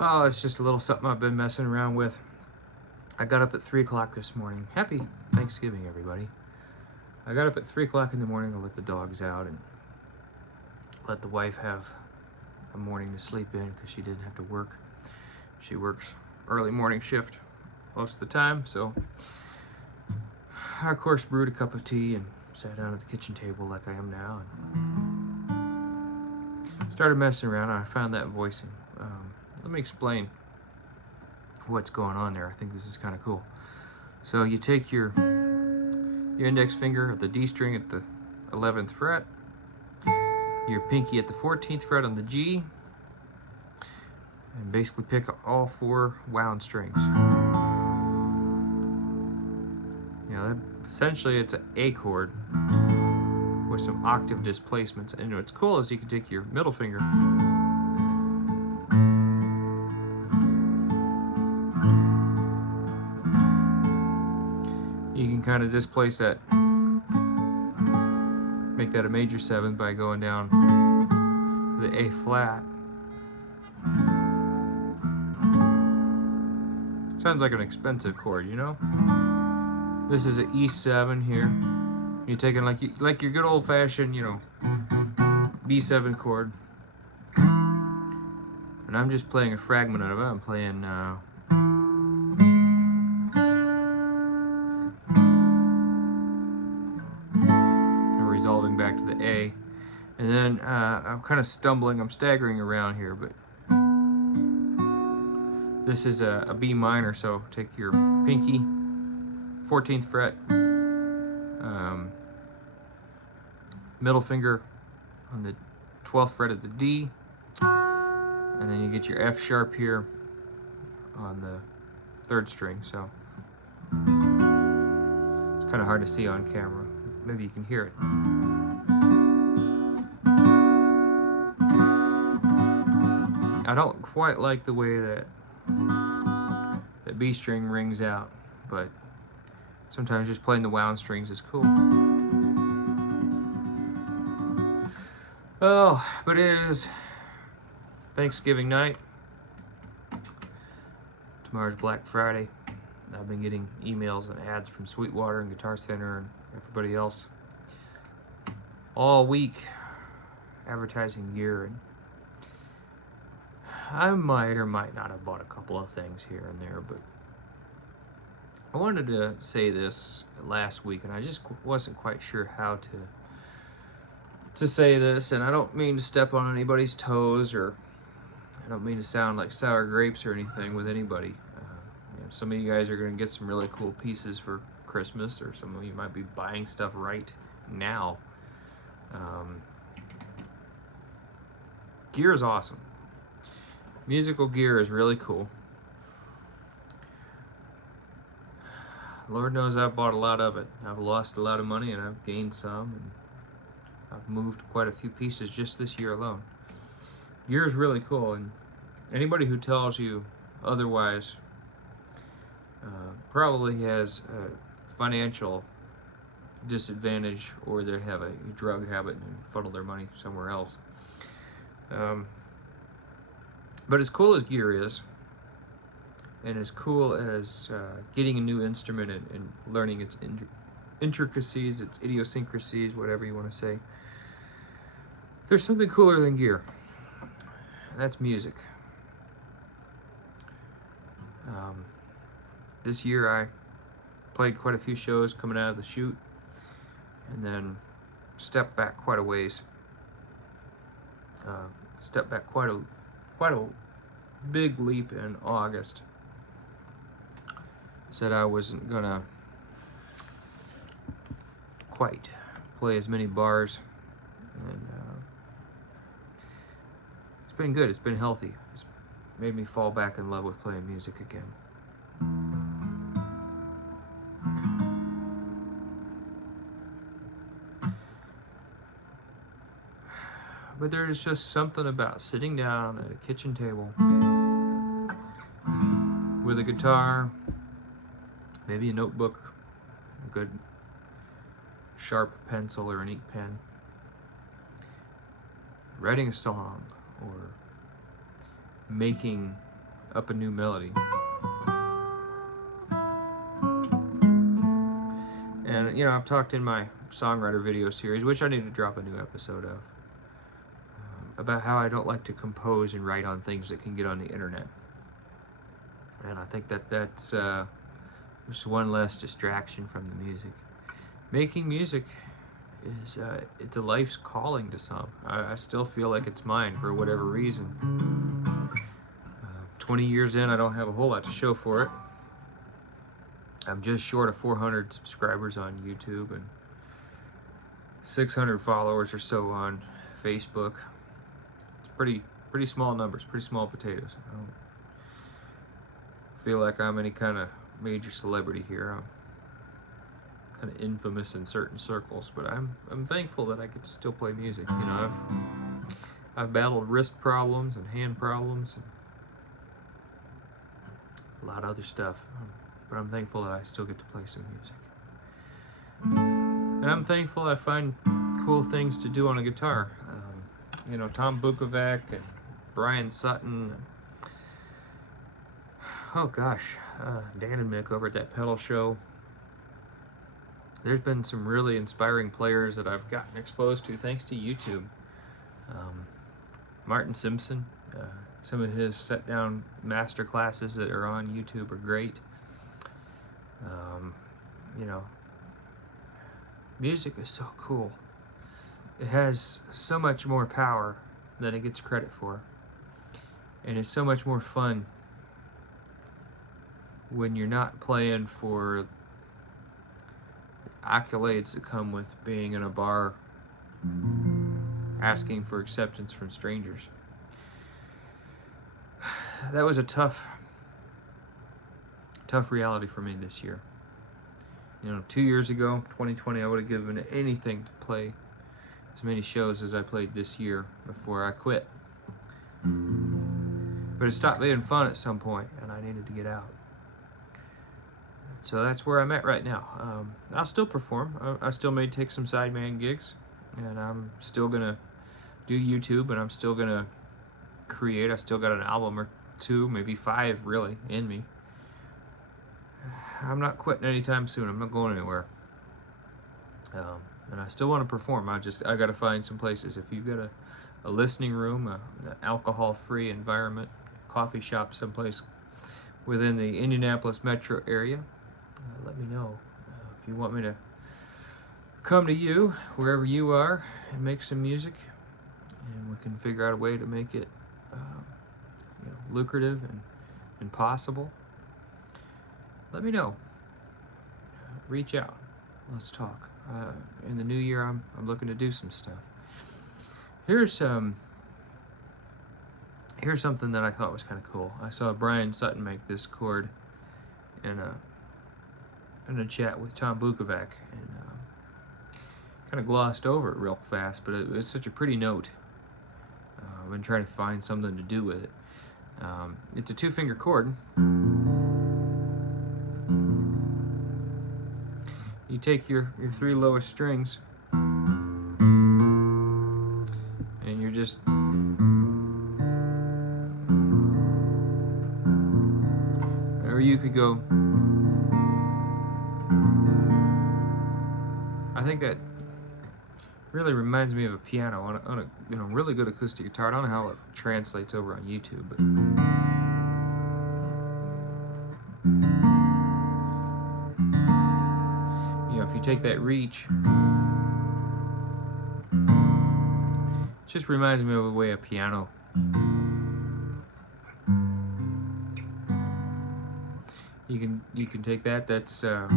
Oh, it's just a little something I've been messing around with. I got up at 3 o'clock this morning. Happy Thanksgiving, everybody. I got up at 3 o'clock in the morning to let the dogs out and let the wife have a morning to sleep in because she didn't have to work. She works early morning shift most of the time, so I, of course, brewed a cup of tea and sat down at the kitchen table like I am now and started messing around, and I found that voicing. Let me explain what's going on there. I think this is kind of cool. So you take your index finger at the D string at the 11th fret, your pinky at the 14th fret on the G, and basically pick all 4 wound strings. You know, essentially it's an A chord with some octave displacements. And what's cool is you can take your middle finger kind of displace that, make that a major 7 by going down to the A flat. Sounds like an expensive chord, you know? This is an E7 here. You're taking like your good old-fashioned, you know, B7 chord. And I'm just playing a fragment of it. I'm playing resolving back to the A, and then I'm kind of stumbling, I'm staggering around here, but this is a B minor, so take your pinky, 14th fret, middle finger on the 12th fret of the D, and then you get your F sharp here on the 3rd string, so it's kind of hard to see on camera. Maybe you can hear it. I don't quite like the way that B string rings out, but sometimes just playing the wound strings is cool. Oh, but it is Thanksgiving night. Tomorrow's Black Friday. I've been getting emails and ads from Sweetwater and Guitar Center and everybody else all week advertising gear, and I might or might not have bought a couple of things here and there, but I wanted to say this last week and I just wasn't quite sure how to say this, and I don't mean to step on anybody's toes, or I don't mean to sound like sour grapes or anything with anybody. You know, some of you guys are going to get some really cool pieces for Christmas, or some of you might be buying stuff right now. Gear is awesome. Musical gear is really cool. Lord knows I've bought a lot of it. I've lost a lot of money and I've gained some, and I've moved quite a few pieces just this year alone. Gear is really cool, and anybody who tells you otherwise probably has a financial disadvantage, or they have a drug habit and funnel their money somewhere else. But as cool as gear is, and as cool as getting a new instrument and learning its intricacies, its idiosyncrasies, whatever you want to say, there's something cooler than gear. That's music. This year I played quite a few shows coming out of the chute, and then stepped back quite a ways. Stepped back quite a big leap in August. Said I wasn't gonna quite play as many bars, and it's been good. It's been healthy. It's made me fall back in love with playing music again. But there's just something about sitting down at a kitchen table with a guitar, maybe a notebook, a good sharp pencil or an ink pen, writing a song, or making up a new melody. And, you know, I've talked in my songwriter video series, which I need to drop a new episode of, about how I don't like to compose and write on things that can get on the internet. And I think that's just one less distraction from the music. Making music is it's a life's calling to some. I still feel like it's mine for whatever reason. 20 years in, I don't have a whole lot to show for it. I'm just short of 400 subscribers on YouTube and 600 followers or so on Facebook. It's pretty small numbers, pretty small potatoes. I don't feel like I'm any kind of major celebrity here. I'm kind of infamous in certain circles, but I'm thankful that I get to still play music. You know, I've battled wrist problems and hand problems and a lot of other stuff. But I'm thankful that I still get to play some music. And I'm thankful I find cool things to do on a guitar. You know, Tom Bukovac and Brian Sutton. Oh gosh, Dan and Mick over at that pedal show. There's been some really inspiring players that I've gotten exposed to thanks to YouTube. Martin Simpson, some of his set-down master classes that are on YouTube are great. You know, music is so cool. It has so much more power than it gets credit for. And it's so much more fun when you're not playing for accolades that come with being in a bar asking for acceptance from strangers. That was a tough reality for me this year. You know, 2 years ago, 2020, I would have given anything to play as many shows as I played this year before I quit. But it stopped being fun at some point, and I needed to get out. So that's where I'm at right now. I'll still perform. I still may take some sideman gigs, and I'm still gonna do YouTube, and I'm still gonna create. I still got an album or two, maybe 5 really, in me. I'm not quitting anytime soon. I'm not going anywhere. And I still want to perform. I got to find some places. If you've got a listening room, an alcohol-free environment, coffee shop someplace within the Indianapolis metro area, let me know. If you want me to come to you, wherever you are, and make some music, and we can figure out a way to make it you know, lucrative and possible, let me know. Reach out. Let's talk. In the new year, I'm looking to do some stuff. Here's something that I thought was kind of cool. I saw Brian Sutton make this chord in a chat with Tom Bukovac, and kind of glossed over it real fast, but it's such a pretty note. I've been trying to find something to do with it. It's a 2-finger chord. You take your 3 lowest strings, and you're just or you could go. I think that really reminds me of a piano on a you know, really good acoustic guitar. I don't know how it translates over on YouTube, but you know, if you take that reach, it just reminds me of the way a piano. You can take that. That's so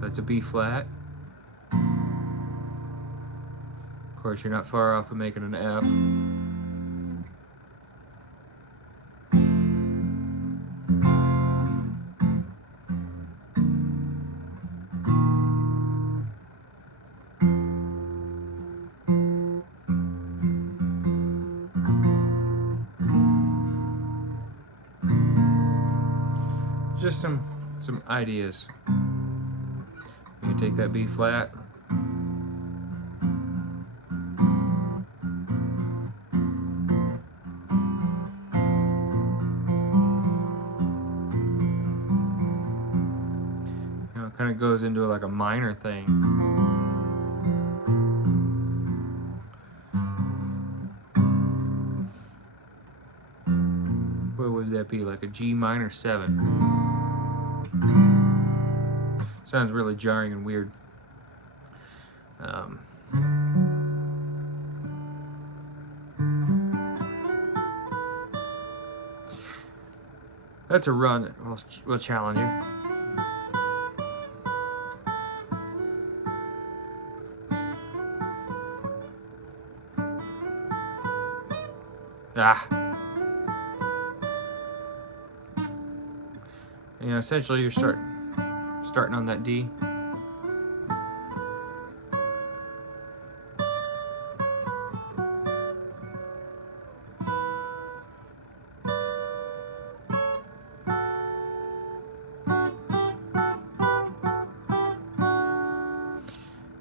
that's a B flat. Of course, you're not far off of making an F. Just some ideas. You can take that B flat. of goes into like a minor thing. What would that be? Like a G minor 7. Sounds really jarring and weird. That's a run that will challenge you. You know, essentially you're starting on that D.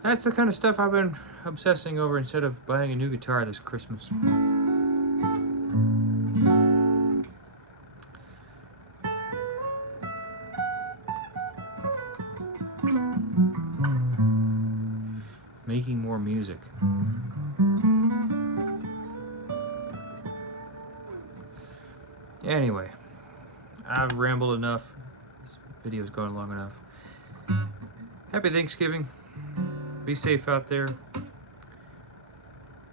That's the kind of stuff I've been obsessing over instead of buying a new guitar this Christmas. Making more music. Anyway, I've rambled enough. This video's going long enough. Happy Thanksgiving. Be safe out there.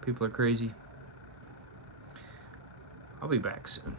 People are crazy. I'll be back soon.